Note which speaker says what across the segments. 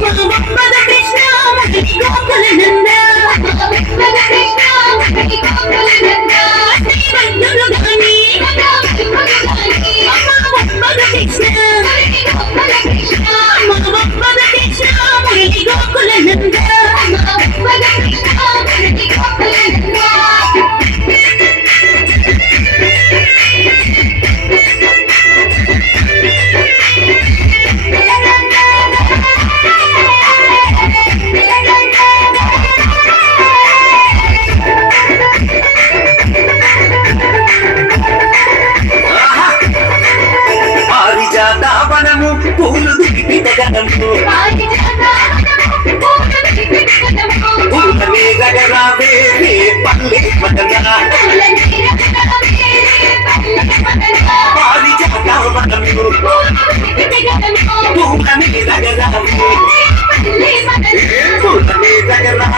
Speaker 1: fucking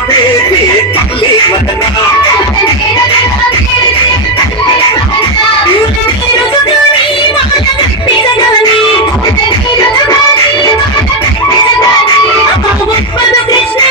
Speaker 2: Mother
Speaker 1: Krishna,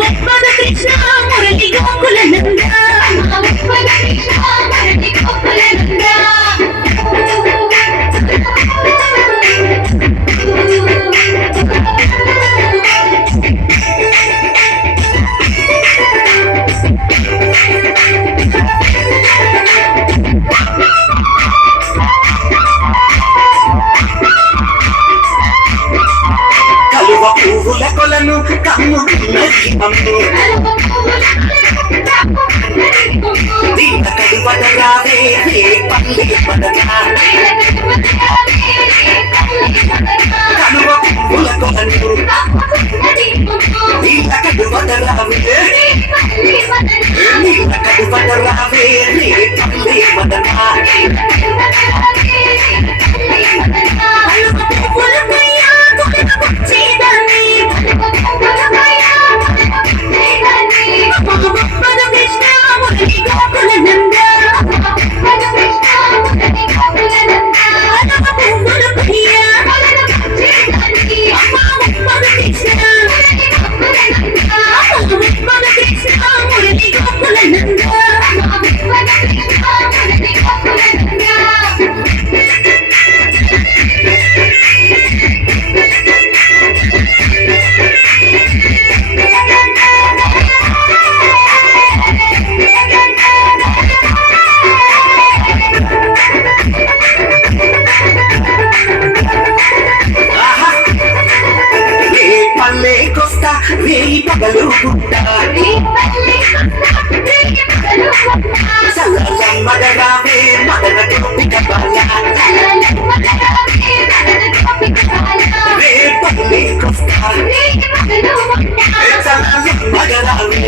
Speaker 1: ఉత్పద Krishna Murali Gokula నంద మా ఉత్పద కృష్ణ మురళి గోకుల నంద Thank you.
Speaker 2: కులకొలను కమ్ము తీతకడు పడరావే పల్లి పడరా కనువ కులకొలను తీతకడు పడరావే పగలుకుంటాని సలమదగావే మదన గోపిక బాల రే పల్లి కొస్తాను సలమదగావే